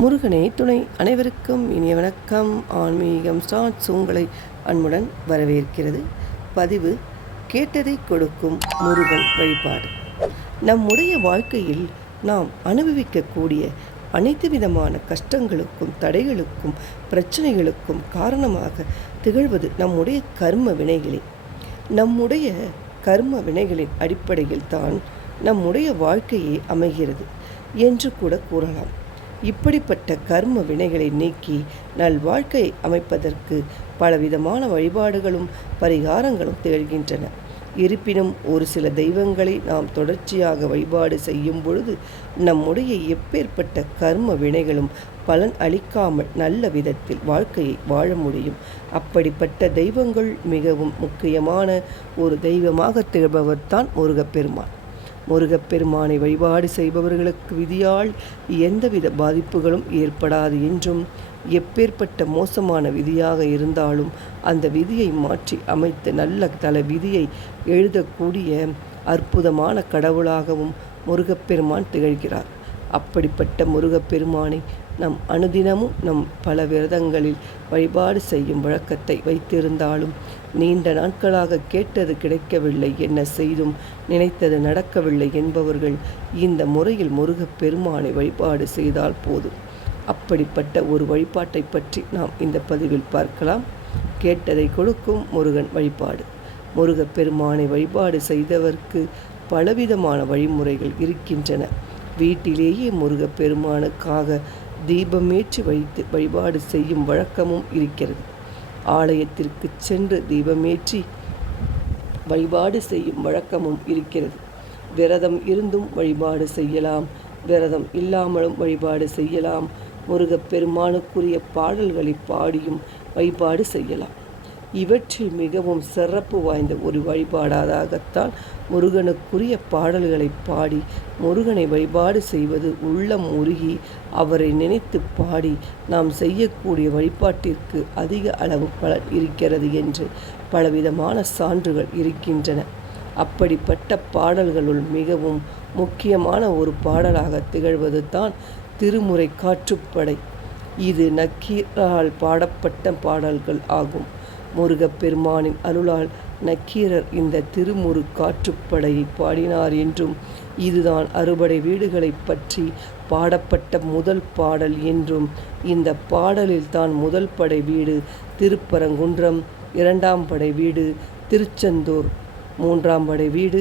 முருகனே துணை அனைவருக்கும் இனிய வணக்கம். ஆன்மீகம் ஸ்டார்ட்ஸ் உங்களை அன்புடன் வரவேற்கிறது. பதிவு கேட்டதை கொடுக்கும் முருகன் வழிபாடு. நம்முடைய வாழ்க்கையில் நாம் அனுபவிக்கக்கூடிய அனைத்து விதமான கஷ்டங்களுக்கும் தடைகளுக்கும் பிரச்சனைகளுக்கும் காரணமாக திகழ்வது நம்முடைய கர்ம வினைகளே. நம்முடைய கர்ம வினைகளின் அடிப்படையில் தான் நம்முடைய வாழ்க்கையே அமைகிறது என்று கூட கூறலாம். இப்படிப்பட்ட கர்ம வினைகளை நீக்கி நல் வாழ்க்கையை அமைப்பதற்கு பலவிதமான வழிபாடுகளும் பரிகாரங்களும் திகழ்கின்றன. இருப்பினும் ஒரு சில தெய்வங்களை நாம் தொடர்ச்சியாக வழிபாடு செய்யும் பொழுது நம்முடைய எப்பேற்பட்ட கர்ம வினைகளும் பலன் அளிக்காமல் நல்ல விதத்தில் வாழ்க்கையை வாழ முடியும். அப்படிப்பட்ட தெய்வங்கள் மிகவும் முக்கியமான ஒரு தெய்வமாக திகழ்பவர்தான் முருகப்பெருமான். முருகப்பெருமானை வழிபாடு செய்பவர்களுக்கு விதியால் எந்தவித பாதிப்புகளும் ஏற்படாது என்றும் எப்பேற்பட்ட மோசமான விதியாக இருந்தாலும் அந்த விதியை மாற்றி அமைத்து நல்ல தல விதியை எழுதக்கூடிய அற்புதமான கடவுளாகவும் முருகப்பெருமான் திகழ்கிறார். அப்படிப்பட்ட முருகப்பெருமானை நம் அனுதினமும் நம் பல விரதங்களில் வழிபாடு செய்யும் வழக்கத்தை வைத்திருந்தாலும் நீண்ட நாட்களாக கேட்டது கிடைக்கவில்லை. என்ன செய்தும் நினைத்தது நடக்கவில்லை என்பவர்கள் இந்த முறையில் முருகப்பெருமானை வழிபாடு செய்தால் போதும். அப்படிப்பட்ட ஒரு வழிபாட்டை பற்றி நாம் இந்த பதிவில் பார்க்கலாம். கேட்டதை கொடுக்கும் முருகன் வழிபாடு. முருகப்பெருமானை வழிபாடு செய்தவர்க்கு பலவிதமான வழிமுறைகள் இருக்கின்றன. வீட்டிலேயே முருகப்பெருமானுக்காக தீபமேற்றி வைத்து வழிபாடு செய்யும் வழக்கமும் இருக்கிறது. ஆலயத்திற்கு சென்று தீபமேற்றி வழிபாடு செய்யும் வழக்கமும் இருக்கிறது. விரதம் இருந்தும் வழிபாடு செய்யலாம். விரதம் இல்லாமலும் வழிபாடு செய்யலாம். முருகப்பெருமானுக்குரிய பாடல்களை பாடியும் வழிபாடு செய்யலாம். இவற்றில் மிகவும் சிறப்பு வாய்ந்த ஒரு வழிபாடாகத்தான் முருகனுக்குரிய பாடல்களை பாடி முருகனை வழிபாடு செய்வது உள்ளம் உருகி அவரை நினைத்து பாடி நாம் செய்யக்கூடிய வழிபாட்டிற்கு அதிக அளவு பலன் இருக்கிறது என்று பலவிதமான சான்றுகள் இருக்கின்றன. அப்படிப்பட்ட பாடல்களுள் மிகவும் முக்கியமான ஒரு பாடலாக திகழ்வது தான் திருமுறை காற்றுப்படை இது நக்கீரால் பாடப்பட்ட பாடல்கள் ஆகும். முருகப்பெருமானின் அருளால் நக்கீரர் இந்த திருமுரு காற்றுப்படையை பாடினார் என்றும் இதுதான் அறுபடை வீடுகளை பற்றி பாடப்பட்ட முதல் பாடல் என்றும் இந்த பாடலில் தான் முதல் படை வீடு திருப்பரங்குன்றம் இரண்டாம் படை வீடு திருச்செந்தூர் மூன்றாம் படை வீடு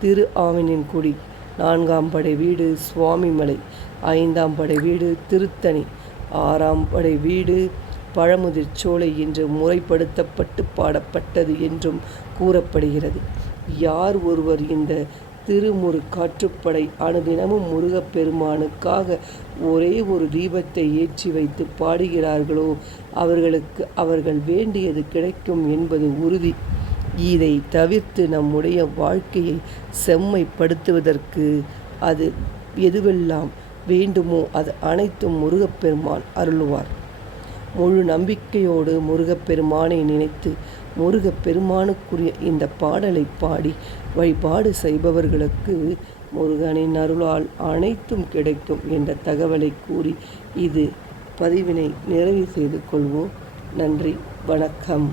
திரு ஆவினின்குடி நான்காம் படை வீடு சுவாமிமலை ஐந்தாம் படை வீடு திருத்தணி ஆறாம் படை வீடு பழமுதிர் சோலை என்று முறைப்படுத்தப்பட்டு பாடப்பட்டது என்றும் கூறப்படுகிறது. யார் ஒருவர் இந்த திருமுரு காற்றுப்படை அனுதினமும் முருகப்பெருமானுக்காக ஒரே ஒரு தீபத்தை ஏற்றி வைத்து பாடுகிறார்களோ அவர்களுக்கு அவர்கள் வேண்டியது கிடைக்கும் என்பது உறுதி. இதை தவிர்த்து நம்முடைய வாழ்க்கையை செம்மைப்படுத்துவதற்கு அது எதுவெல்லாம் வேண்டுமோ அது அனைத்தும் முருகப்பெருமான் அருளுவார். முழு நம்பிக்கையோடு முருகப்பெருமானை நினைத்து முருகப்பெருமானுக்குரிய இந்த பாடலை பாடி வழிபாடு செய்பவர்களுக்கு முருகனின் அருளால் அனைத்தும் கிடைக்கும் என்ற தகவலை கூறி இது பதிவினை நிறைவு செய்து கொள்வோம். நன்றி வணக்கம்.